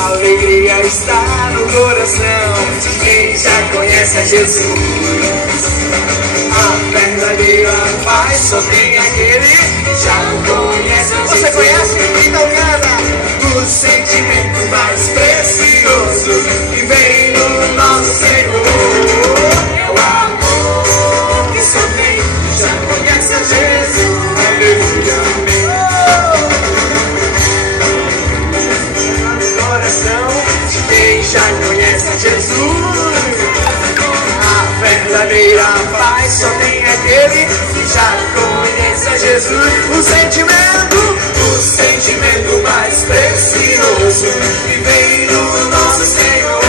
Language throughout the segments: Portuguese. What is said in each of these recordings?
A alegria está no coração de quem já conhece a Jesus. A verdadeira paz só tem aquele que já conhece a Jesus. Você conhece? Então canta. O sentimento mais precioso que vem do nosso Senhor é o amor que só tem que já conhece a Jesus. Aleluia, amém. No coração de quem já conhece a Jesus. A verdadeira paz só tem aquele que já conhece a Jesus. O sentimento mais precioso que vem do nosso Senhor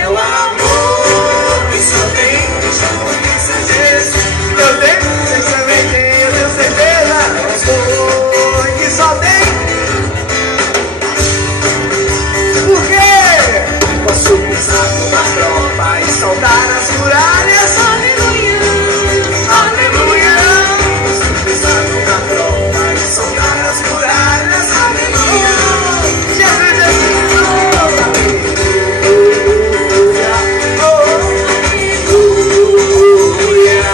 é o amor que só tem que já conhece a Jesus. Eu tenho, vocês também têm, eu tenho certeza. É o amor que só tem. Por quê? Posso pisar numa tropa e saltar as muralhas. Aleluia, aleluia. Posso pisar numa tropa e saltar as muralhas. Aleluia, Jesus, Jesus. Aleluia,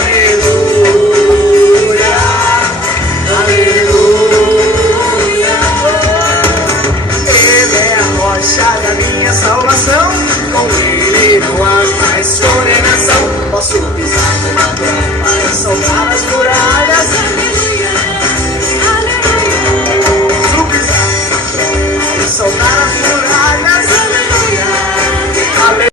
aleluia, aleluia, aleluia. Ele é a rocha da minha salvação, com ele não há mais condenação. Posso pisar